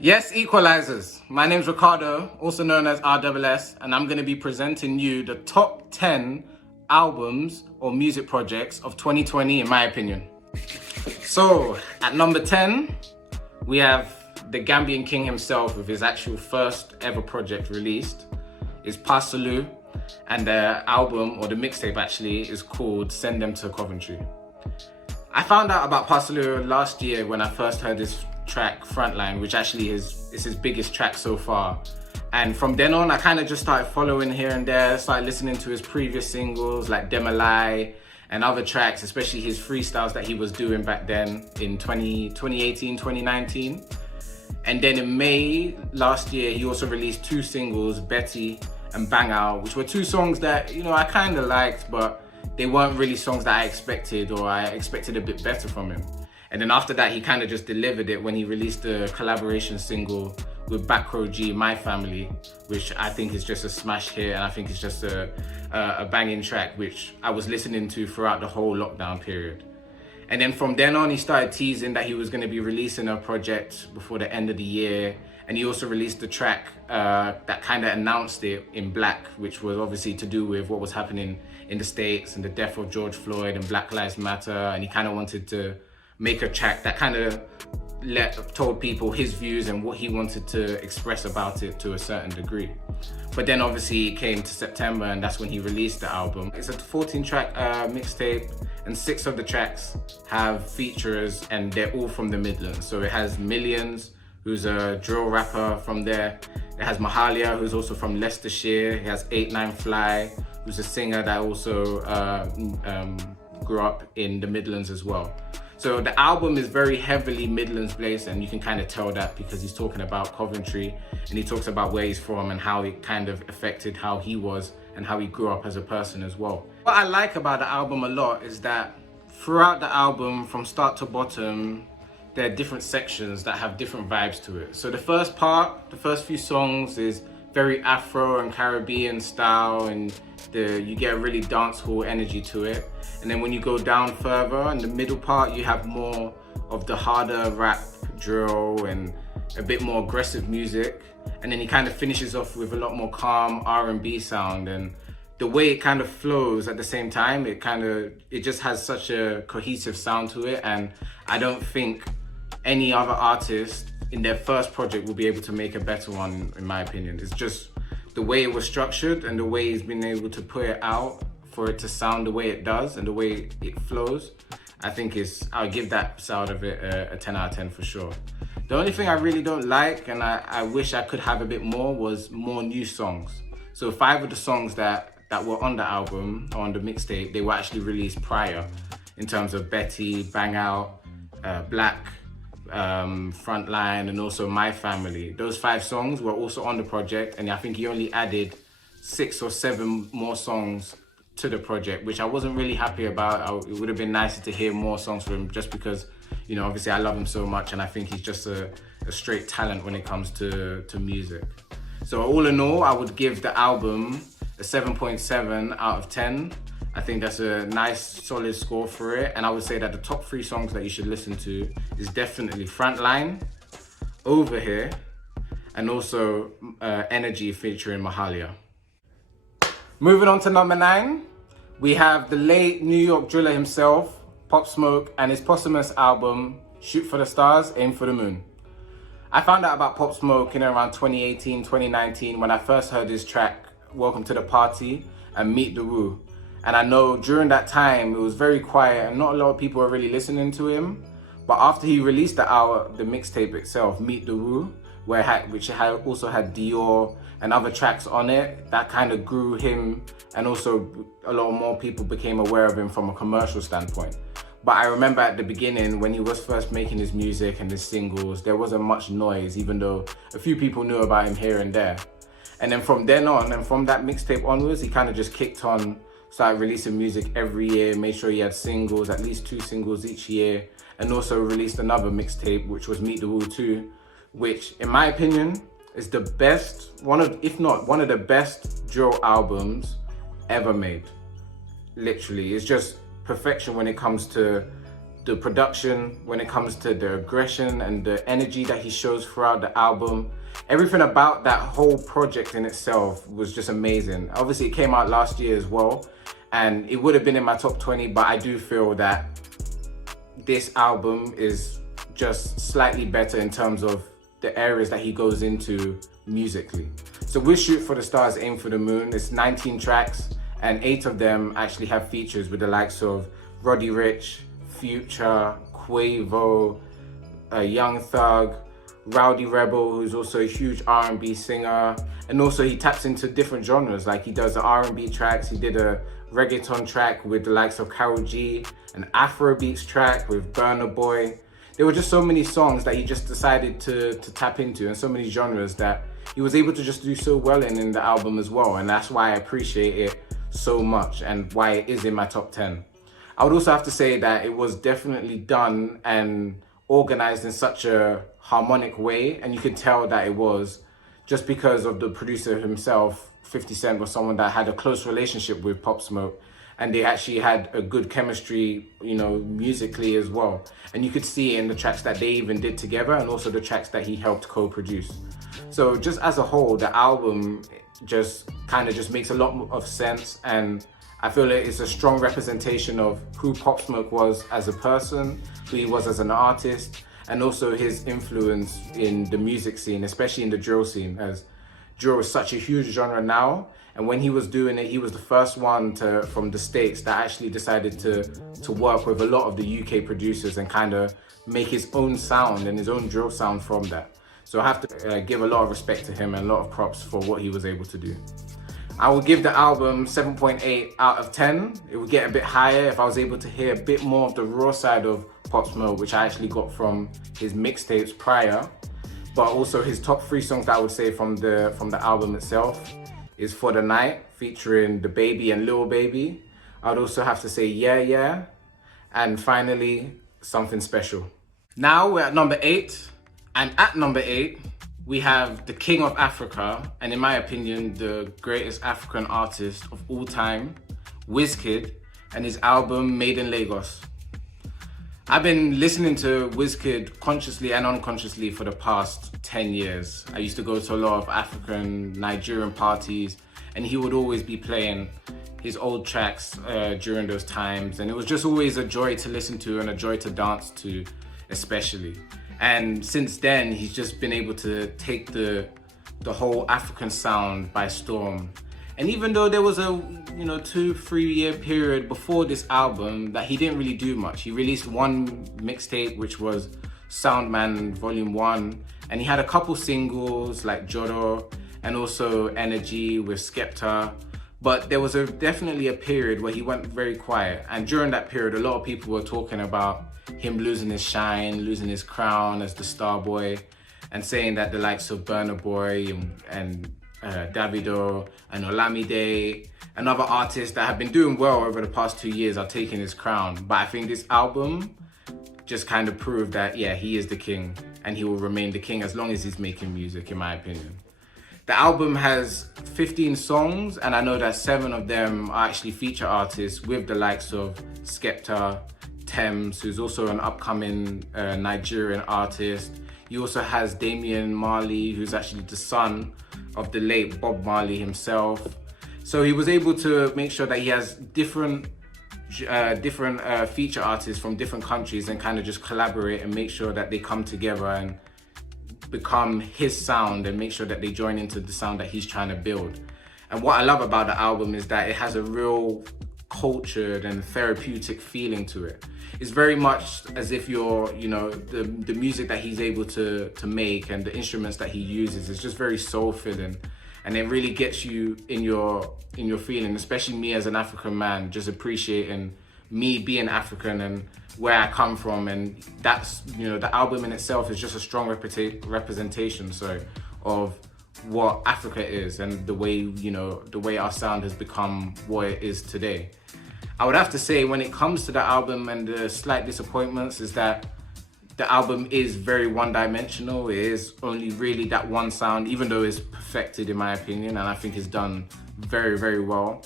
Yes, Equalizers. My name's Ricardo, also known as RSS, and I'm going to be presenting you the top 10 albums or music projects of 2020, in my opinion. So, at number 10, we have the Gambian King himself with his actual first ever project released. It's Pasaloo, and the album, or the mixtape actually, is called Send Them to Coventry. I found out about Pasaloo last year when I first heard this track, Frontline, which actually is his biggest track so far. And from then on, I kind of just started following here and there, started listening to his previous singles like Demalai and other tracks, especially his freestyles that he was doing back then in 2018, 2019. And then in May last year, he also released two singles, Betty and Bang Out, which were two songs that, I kind of liked, but they weren't really songs that I expected, or I expected a bit better from him. And then after that, he kind of just delivered it when he released the collaboration single with Backrow G, My Family, which I think is just a smash hit, and I think it's just a banging track, which I was listening to throughout the whole lockdown period. And then from then on, he started teasing that he was going to be releasing a project before the end of the year. And he also released the track that kind of announced it in Black, which was obviously to do with what was happening in the States and the death of George Floyd and Black Lives Matter. And he kind of wanted to make a track that kind of told people his views and what he wanted to express about it to a certain degree. But then obviously it came to September, and that's when he released the album. It's a 14-track mixtape, and 6 of the tracks have features, and they're all from the Midlands. So it has Millions, who's a drill rapper from there. It has Mahalia, who's also from Leicestershire. It has 89fly, who's a singer that also grew up in the Midlands as well. So the album is very heavily Midlands based, and you can kind of tell that because he's talking about Coventry, and he talks about where he's from and how it kind of affected how he was and how he grew up as a person as well. What I like about the album a lot is that throughout the album, from start to bottom, there are different sections that have different vibes to it. So the first part, the first few songs is very Afro and Caribbean style, and you get a really dancehall energy to it. And then when you go down further, in the middle part, you have more of the harder rap, drill, and a bit more aggressive music. And then he kind of finishes off with a lot more calm R&B sound. And the way it kind of flows at the same time, it just has such a cohesive sound to it. And I don't think any other artist in their first project will be able to make a better one, in my opinion. It's just the way it was structured and the way he's been able to put it out for it to sound the way it does and the way it flows. I think I'll give that side of it a 10 out of 10 for sure. The only thing I really don't like, and I wish I could have a bit more, was more new songs. So 5 of the songs that were on the album, or on the mixtape, they were actually released prior, in terms of Betty, Bang Out, Black, Frontline, and also My Family. Those 5 songs were also on the project, and I think he only added 6 or 7 more songs to the project, which I wasn't really happy about. It would have been nicer to hear more songs from him, just because, obviously I love him so much, and I think he's just a straight talent when it comes to music. So all in all, I would give the album a 7.7 out of 10. I think that's a nice, solid score for it. And I would say that the top 3 songs that you should listen to is definitely Frontline, Over Here, and also Energy featuring Mahalia. Moving on to number 9, we have the late New York driller himself, Pop Smoke, and his posthumous album, Shoot for the Stars, Aim for the Moon. I found out about Pop Smoke in around 2018, 2019, when I first heard his track, Welcome to the Party, and Meet the Woo. And I know during that time, it was very quiet and not a lot of people were really listening to him. But after he released the mixtape itself, Meet the Woo, which also had Dior and other tracks on it, that kind of grew him, and also a lot more people became aware of him from a commercial standpoint. But I remember at the beginning, when he was first making his music and his singles, there wasn't much noise, even though a few people knew about him here and there. And then from then on, and from that mixtape onwards, he kind of just kicked on, started releasing music every year, made sure he had singles, at least 2 singles each year, and also released another mixtape, which was Meet the Woo 2, which, in my opinion, is the best, if not one of the best drill albums ever made. Literally, it's just perfection when it comes to the production, when it comes to the aggression and the energy that he shows throughout the album. Everything about that whole project in itself was just amazing. Obviously it came out last year as well, and it would have been in my top 20, but I do feel that this album is just slightly better in terms of the areas that he goes into musically. So with Shoot for the Stars, Aim for the Moon, it's 19 tracks, and 8 of them actually have features with the likes of Roddy Ricch, Future, Quavo, Young Thug, Rowdy Rebel, who's also a huge R&B singer, and also he taps into different genres. Like he does the R&B tracks, he did a reggaeton track with the likes of Karol G, an Afrobeats track with Burna Boy. There were just so many songs that he just decided to tap into, and so many genres that he was able to just do so well in the album as well, and that's why I appreciate it so much and why it is in my top 10. I would also have to say that it was definitely done and organized in such a harmonic way, and you could tell that it was just because of the producer himself. 50 Cent was someone that had a close relationship with Pop Smoke, and they actually had a good chemistry, you know, musically as well. And you could see it in the tracks that they even did together, and also the tracks that he helped co-produce. So just as a whole, the album just kind of just makes a lot of sense, and I feel like it's a strong representation of who Pop Smoke was as a person, who he was as an artist, and also his influence in the music scene, especially in the drill scene, as drill is such a huge genre now. And when he was doing it, he was the first one from the States that actually decided to work with a lot of the UK producers and kind of make his own sound and his own drill sound from that. So I have to give a lot of respect to him and a lot of props for what he was able to do. I will give the album 7.8 out of 10. It would get a bit higher if I was able to hear a bit more of the raw side of Pop Smoke, which I actually got from his mixtapes prior. But also his top 3 songs that I would say from the album itself is For the Night, featuring The Baby and Lil Baby. I'd also have to say Yeah Yeah. And finally, Something Special. Now we're at number 8. And at number 8, we have the King of Africa, and in my opinion, the greatest African artist of all time, Wizkid, and his album Made in Lagos. I've been listening to Wizkid consciously and unconsciously for the past 10 years. I used to go to a lot of African, Nigerian parties, and he would always be playing his old tracks during those times. And it was just always a joy to listen to and a joy to dance to, especially. And since then, he's just been able to take the whole African sound by storm. And even though there was a 2-3 year period before this album that he didn't really do much, he released one mixtape, which was Soundman Volume 1, and he had a couple singles like Joro and also Energy with Skepta. But there was definitely a period where he went very quiet, and during that period, a lot of people were talking about him losing his shine, losing his crown as the star boy, and saying that the likes of Burna Boy and Davido and Olamide and other artists that have been doing well over the past 2 years are taking his crown. But I think this album just kind of proved that, yeah, he is the king, and he will remain the king as long as he's making music, in my opinion. The album has 15 songs, and I know that 7 of them are actually feature artists with the likes of Skepta, Thames, who's also an upcoming Nigerian artist. He also has Damian Marley, who's actually the son of the late Bob Marley himself. So he was able to make sure that he has different feature artists from different countries and kind of just collaborate and make sure that they come together and become his sound and make sure that they join into the sound that he's trying to build. And what I love about the album is that it has a real cultured and therapeutic feeling to it. It's very much as if you're, the music that he's able to make and the instruments that he uses is just very soul-filling, and it really gets you in your feeling, especially me as an African man, just appreciating me being African and where I come from. And that's, the album in itself is just a strong representation of what Africa is and the way our sound has become what it is today. I would have to say, when it comes to the album and the slight disappointments, is that the album is very one-dimensional. It is only really that one sound, even though it's perfected in my opinion, and I think it's done very, very well.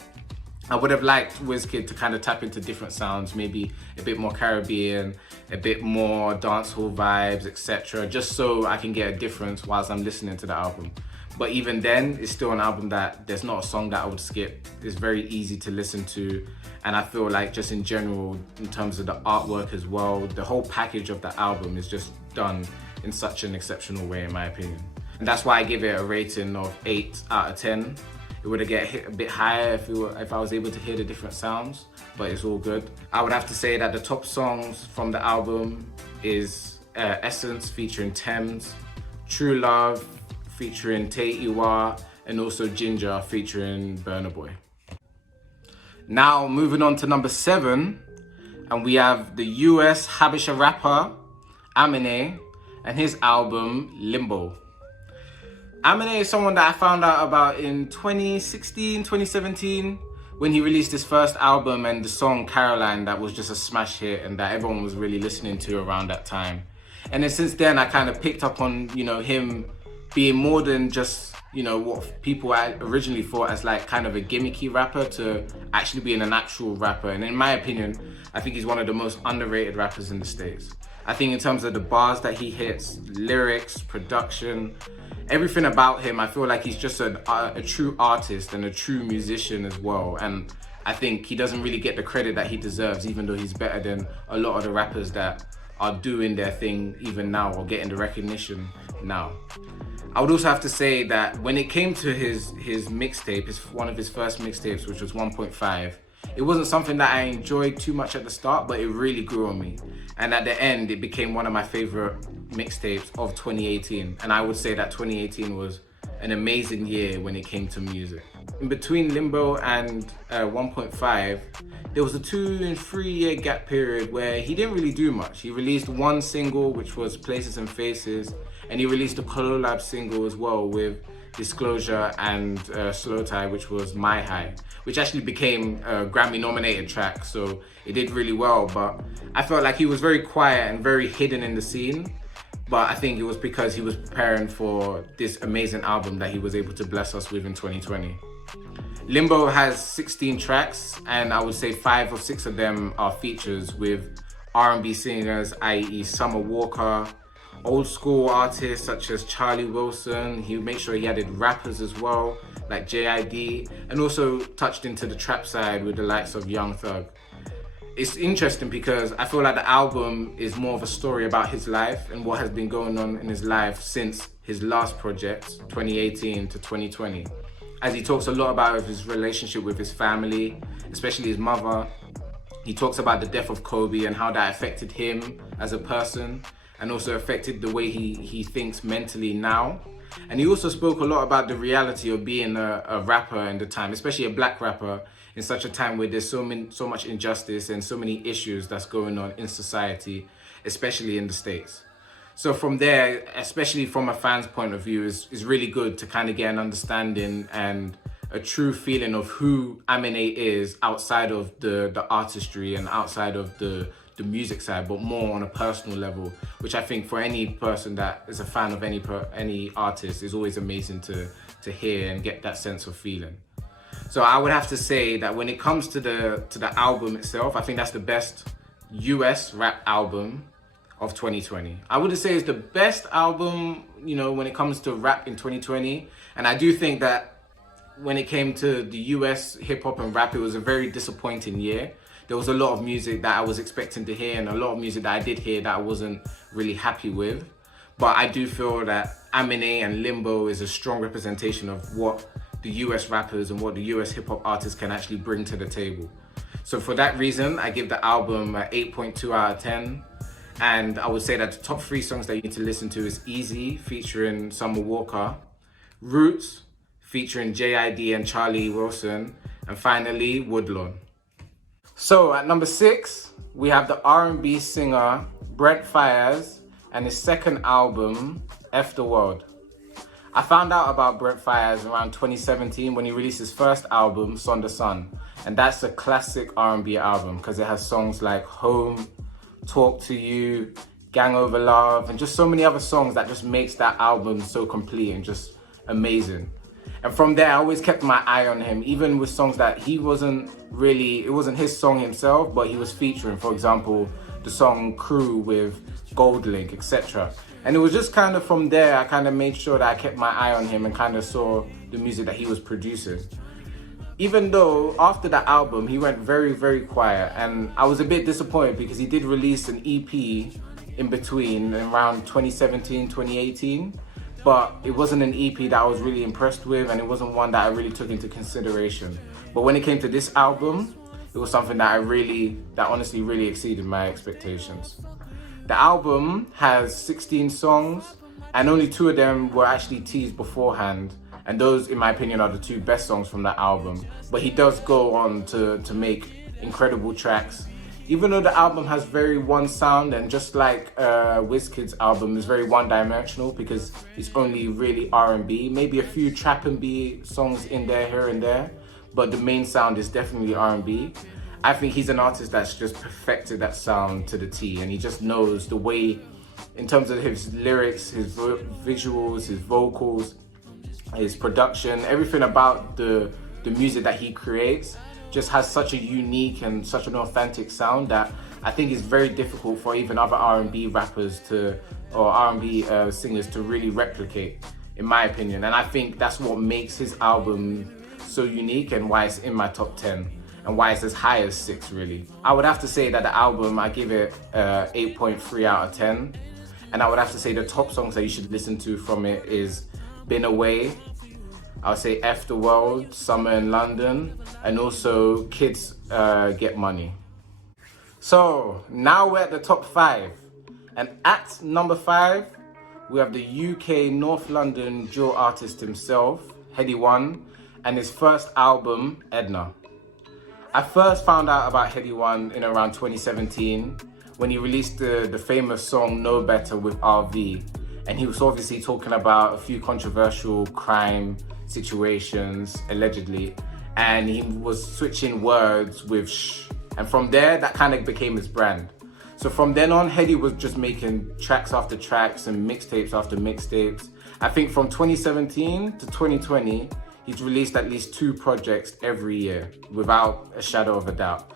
I would have liked Wizkid to kind of tap into different sounds, maybe a bit more Caribbean, a bit more dancehall vibes, etc. Just so I can get a difference whilst I'm listening to the album. But even then, it's still an album that there's not a song that I would skip. It's very easy to listen to. And I feel like just in general, in terms of the artwork as well, the whole package of the album is just done in such an exceptional way, in my opinion. And that's why I give it a rating of 8 out of 10. It would have get hit a bit higher if I was able to hear the different sounds, but it's all good. I would have to say that the top songs from the album is Essence featuring Thames, True Love featuring Tay Iwa, and also Ginger featuring Burna Boy. Now moving on to number 7, and we have the US Habesha rapper Amine and his album Limbo. Amine is someone that I found out about in 2016, 2017, when he released his first album and the song Caroline that was just a smash hit and that everyone was really listening to around that time. And then since then, I kind of picked up on, him being more than just, what people originally thought as like kind of a gimmicky rapper to actually being an actual rapper. And in my opinion, I think he's one of the most underrated rappers in the States. I think in terms of the bars that he hits, lyrics, production, everything about him, I feel like he's just a true artist and a true musician as well. And I think he doesn't really get the credit that he deserves, even though he's better than a lot of the rappers that are doing their thing even now or getting the recognition now. I would also have to say that when it came to his mixtape, one of his first mixtapes, which was 1.5, it wasn't something that I enjoyed too much at the start, but it really grew on me. And at the end, it became one of my favorite mixtapes of 2018. And I would say that 2018 was an amazing year when it came to music. In between Limbo and 1.5, there was a 2 and 3 year gap period where he didn't really do much. He released one single, which was Places and Faces, and he released a collab single as well with Disclosure and Slow Tie, which was My High, which actually became a Grammy nominated track, so it did really well. But I felt like he was very quiet and very hidden in the scene, but I think it was because he was preparing for this amazing album that he was able to bless us with in 2020. Limbo has 16 tracks, and I would say 5 or 6 of them are features with R&B singers, i.e. Summer Walker, old school artists such as Charlie Wilson. He made sure he added rappers as well, like JID, and also touched into the trap side with the likes of Young Thug. It's interesting because I feel like the album is more of a story about his life and what has been going on in his life since his last project, 2018 to 2020. As he talks a lot about his relationship with his family, especially his mother. He talks about the death of Kobe and how that affected him as a person, and also affected the way he thinks mentally now. And he also spoke a lot about the reality of being a rapper in the time, especially a black rapper, in such a time where there's so much injustice and so many issues that's going on in society, especially in the States. So from there, especially from a fan's point of view, is really good to kind of get an understanding and a true feeling of who Amine is outside of the artistry and outside of the music side, but more on a personal level, which I think for any person that is a fan of any artist is always amazing to hear and get that sense of feeling. So I would have to say that when it comes to the album itself, I think that's the best US rap album of 2020. I wouldn't say it's the best album, when it comes to rap in 2020. And I do think that when it came to the US hip hop and rap, it was a very disappointing year. There was a lot of music that I was expecting to hear and a lot of music that I did hear that I wasn't really happy with. But I do feel that Amine and Limbo is a strong representation of what the US rappers and what the US hip hop artists can actually bring to the table. So for that reason, I give the album an 8.2 out of 10. And I would say that the top 3 songs that you need to listen to is Easy featuring Summer Walker, Roots featuring JID and Charlie Wilson, and finally Woodlawn. So at number 6, we have the R&B singer Brent Faiyaz and his second album, F the World. I found out about Brent Faiyaz around 2017 when he released his first album, Sonder Sun. And that's a classic R&B album because it has songs like Home, Talk to You, Gang Over Love, and just so many other songs that just makes that album so complete and just amazing. And from there, I always kept my eye on him, even with songs that it wasn't his song himself, but he was featuring, for example, the song Crew with Gold Link, etc. And it was just kind of from there, I kind of made sure that I kept my eye on him and kind of saw the music that he was producing. Even though after that album, he went very, very quiet, and I was a bit disappointed because he did release an EP in between around 2017, 2018, but it wasn't an EP that I was really impressed with, and it wasn't one that I really took into consideration. But when it came to this album, it was something that honestly really exceeded my expectations. The album has 16 songs, and only 2 of them were actually teased beforehand. And those, in my opinion, are the 2 best songs from that album. But he does go on to make incredible tracks. Even though the album has very one sound, and just like Wizkid's album is very one-dimensional because it's only really R&B, maybe a few trap and B songs in there, here and there, but the main sound is definitely R&B. I think he's an artist that's just perfected that sound to the T, and he just knows the way, in terms of his lyrics, his visuals, his vocals, his production, everything about the music that he creates just has such a unique and such an authentic sound that I think it's very difficult for even other R&B rappers or R&B singers to really replicate, in my opinion. And I think that's what makes his album so unique and why it's in my top 10 and why it's as high as 6 really. I would have to say that the album, I give it 8.3 out of 10. And I would have to say the top songs that you should listen to from it is Been Away, I would say F the World, Summer in London, and also Kids Get Money. So now we're at the top 5. And at number 5, we have the UK North London duo artist himself, Headie One, and his first album, EDNA. I first found out about Headie One in around 2017 when he released the famous song Know Better with RV. And he was obviously talking about a few controversial crime situations, allegedly, and he was switching words with sh. And from there, that kind of became his brand. So from then on, Headie was just making tracks after tracks and mixtapes after mixtapes. I think from 2017 to 2020, he's released at least 2 projects every year, without a shadow of a doubt.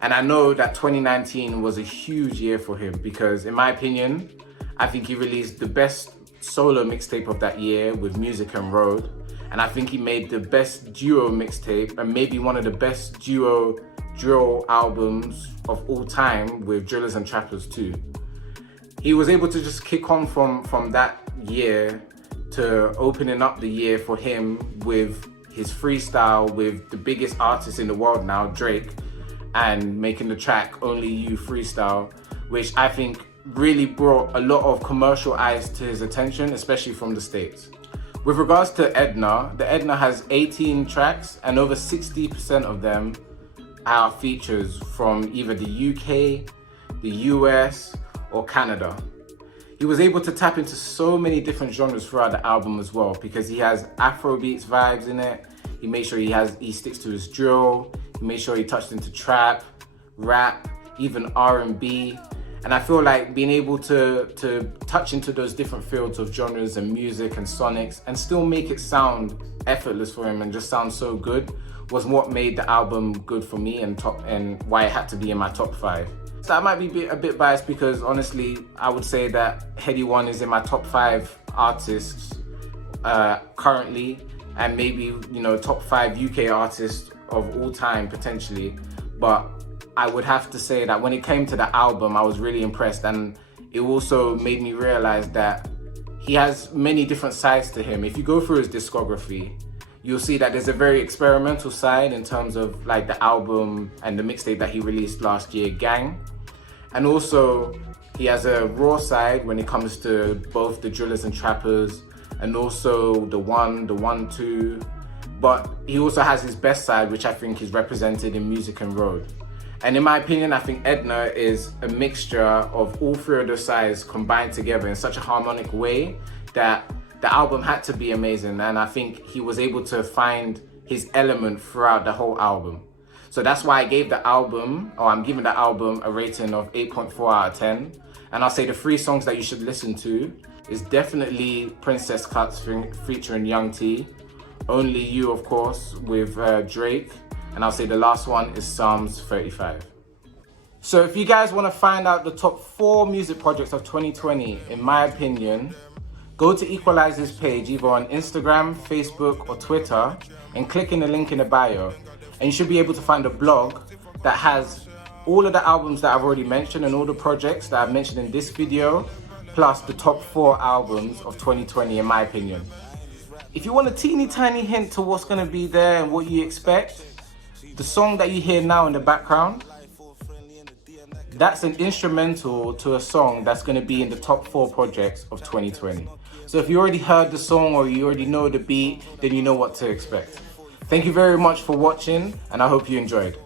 And I know that 2019 was a huge year for him because, in my opinion, I think he released the best solo mixtape of that year with Music and Road. And I think he made the best duo mixtape and maybe one of the best duo drill albums of all time with Drillers and Trappers too. He was able to just kick on from that year to opening up the year for him with his freestyle with the biggest artist in the world now, Drake, and making the track Only You freestyle, which I think really brought a lot of commercial eyes to his attention, especially from the States. With regards to EDNA, the EDNA has 18 tracks and over 60% of them are features from either the UK, the US, or Canada. He was able to tap into so many different genres throughout the album as well because he has Afrobeats vibes in it. He made sure he sticks to his drill. He made sure he touched into trap, rap, even R&B. And I feel like being able to touch into those different fields of genres and music and sonics and still make it sound effortless for him and just sound so good was what made the album good for me and why it had to be in my top 5. So I might be a bit biased because honestly, I would say that Headie One is in my top 5 artists currently, and maybe, top 5 UK artists of all time potentially. But I would have to say that when it came to the album, I was really impressed, and it also made me realize that he has many different sides to him. If you go through his discography, you'll see that there's a very experimental side in terms of like the album and the mixtape that he released last year, Gang. And also he has a raw side when it comes to both the Drillers and Trappers and also the one, two. But he also has his best side, which I think is represented in Music and Road. And in my opinion, I think EDNA is a mixture of all 3 of those sides combined together in such a harmonic way that the album had to be amazing. And I think he was able to find his element throughout the whole album. So that's why I'm giving the album a rating of 8.4 out of 10. And I'll say the 3 songs that you should listen to is definitely Princess Cuts featuring Young T, Only You, of course, with Drake. And I'll say the last one is Psalms 35. So if you guys want to find out the top 4 music projects of 2020, in my opinion, go to E.Qualize's page either on Instagram, Facebook or Twitter and click in the link in the bio. And you should be able to find a blog that has all of the albums that I've already mentioned and all the projects that I've mentioned in this video, plus the top 4 albums of 2020 in my opinion. If you want a teeny tiny hint to what's going to be there and what you expect, the song that you hear now in the background, that's an instrumental to a song that's going to be in the top 4 projects of 2020. So if you already heard the song or you already know the beat, then you know what to expect. Thank you very much for watching and I hope you enjoyed.